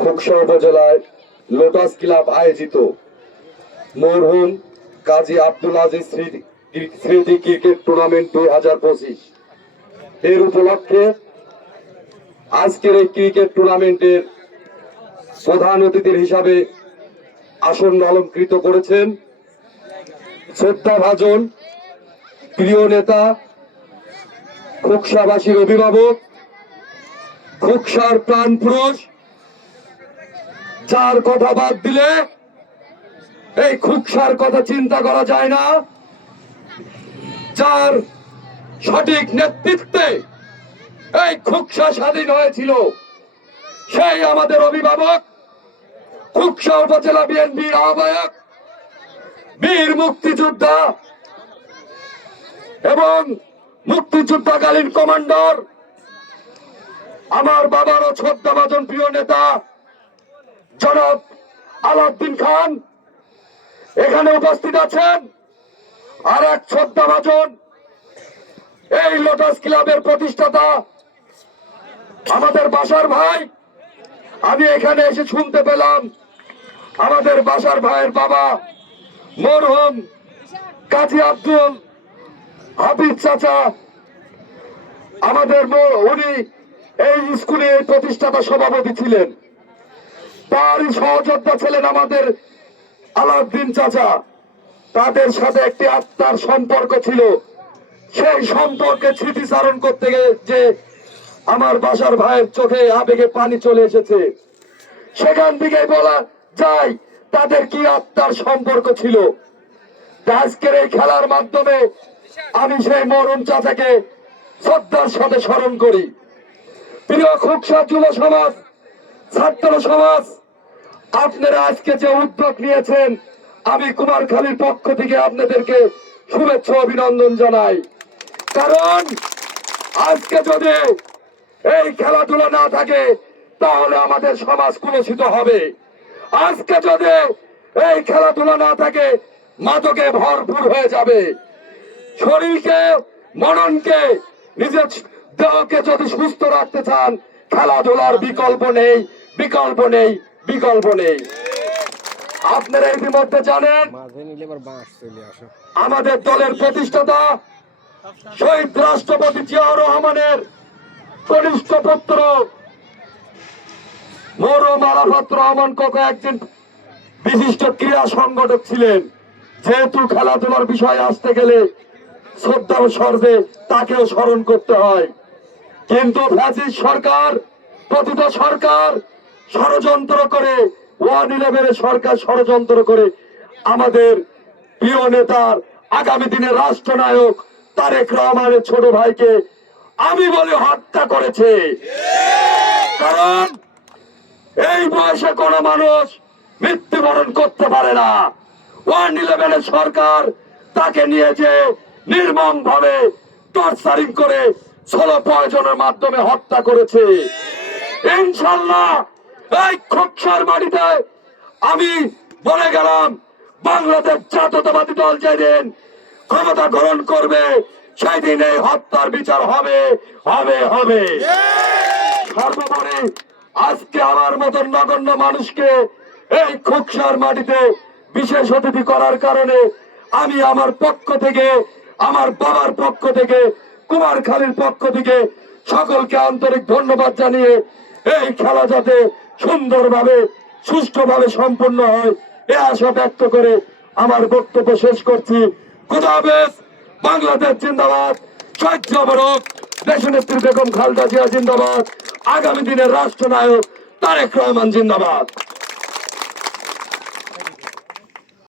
খোকসা উপজেলায় lotus club আয়োজিত মরহুম কাজী আব্দুল আজিজ স্মৃতি ক্রিকেট টুর্নামেন্ট 2025 এর উপলক্ষে আজকের এই ক্রিকেট টুর্নামেন্টের প্রধান অতিথির হিসাবে আসন অলঙ্কৃত করেছেন শ্রদ্ধাভাজন প্রিয় নেতা, খোকসাবাসীর অভিভাবক, খোকসার প্রাণ পুরুষ, যার কথা বাদ দিলে এই খোকসার কথা চিন্তা করা যায় না, যার সঠিক নেতৃত্বে এই খোকসা স্বাধীন হয়েছিল, সেই আমাদের অভিভাবক, খোকসা উপজেলা বিএনপির আহ্বায়ক, বীর মুক্তিযোদ্ধা এবং মুক্তিযুদ্ধকালীন কমান্ডার, আমার বাবারও শ্রদ্ধাভাজন প্রিয় নেতা জনাব আলাউদ্দিন খান এখানে উপস্থিত আছেন। আর এক শ্রদ্ধাভাজন এই লোটাস ক্লাবের প্রতিষ্ঠাতা আমাদের বাসার ভাই, আমি এখানে এসে শুনতে পেলাম আমাদের বাসার ভাইয়ের বাবা মরহুম কাজী আব্দুল হাফিজ চাচা, আমাদের উনি এই স্কুলের প্রতিষ্ঠাতা সভাপতি ছিলেন, তারই সহযোদ্ধা ছিলেন আমাদের আলাউদ্দিন চাচা। তাদের সাথে একটি আত্মার সম্পর্ক ছিল, সেই সম্পর্কে স্মৃতিচারণ করতে গিয়ে যে আমার বাসার ভাইয়ের চোখে আবেগে পানি চলে এসেছে। সেখান থেকে বলা যায় তাদের কি আত্মার সম্পর্ক ছিল। আজকের এই খেলার মাধ্যমে আমি সেই মরহুম চাচাকে শ্রদ্ধার সাথে স্মরণ করি। প্রিয় খোকসা যুব সমাজ, ছাত্র সমাজ, আপনারা আজকে যে উদ্যোগ নিয়েছেন, আমি কুমারখালীর পক্ষ থেকে আপনাদেরকে শুভেচ্ছা অভিনন্দন জানাই। কারণ আজকে যদি এই খেলাধুলা না থাকে তাহলে আমাদের সমাজ কুলসিত হবে। আজকে যদি এই খেলাধুলা না থাকে মাদকে ভরপুর হয়ে যাবে। শরীরকে, মননকে, নিজের দেহকে যদি সুস্থ রাখতে চান, খেলাধুলার বিকল্প নেই, বিকল্প নেই, বিকল্প নেই। আপনারা ইতিমধ্যে জানেন আমাদের দলের প্রতিষ্ঠাতা শহীদ রাষ্ট্রপতি জিয়াউর রহমানের কনিষ্ঠ পুত্র মরহুম আরাফাত রহমান কোকো একজন বিশিষ্ট ক্রীড়া সংগঠক ছিলেন। যেহেতু খেলাধুলার বিষয়ে আসতে গেলে শ্রদ্ধা সর্বে তাকেও স্মরণ করতে হয়, কিন্তু ফ্যাসিস্ট সরকার, পতিত সরকার ষড়যন্ত্র করে, 111 সরকার ষড়যন্ত্র করে আমাদের প্রিয় নেতার, আগামী দিনের রাষ্ট্রনায়ক তারেক রহমানের ছোট ভাইকে আমি বলে হত্যা করেছে। কারণ এই বয়সে কোন মানুষ মৃত্যুবরণ করতে পারে না। 111 সরকার তাকে নিয়ে যে নির্মম ভাবে টর্চারিং করে সোলো পয়জনের মাধ্যমে হত্যা করেছে। ইনশাল্লাহ এই খোকসার মাটিতে আমি বলে গেলাম, বাংলাদেশ জাতীয়তাবাদী দল যেদিন ক্ষমতা গ্রহণ করবে সেই দিন এই হত্যার বিচার হবে, হবে, হবে। সর্বোপরি আজকে আমার মতন নগণ্য মানুষকে এই খোকসার মাটিতে বিশেষ অতিথি করার কারণে আমি আমার পক্ষ থেকে, আমার বাবার পক্ষ থেকে, কুমারখালীর পক্ষ থেকে সকলকে আন্তরিক ধন্যবাদ জানিয়ে এই খেলা যাতে সুন্দরভাবে, সুষ্ঠুভাবে সম্পন্ন হয় এ আশা ব্যক্ত করে আমার বক্তব্য শেষ করছি। খোদা হাফেজ। বাংলাদেশ জিন্দাবাদ, শহীদ জবরক, দেশনেত্রী বেগম খালেদা জিয়া জিন্দাবাদ, আগামী দিনের রাষ্ট্রনায়ক তারেক রহমান জিন্দাবাদ।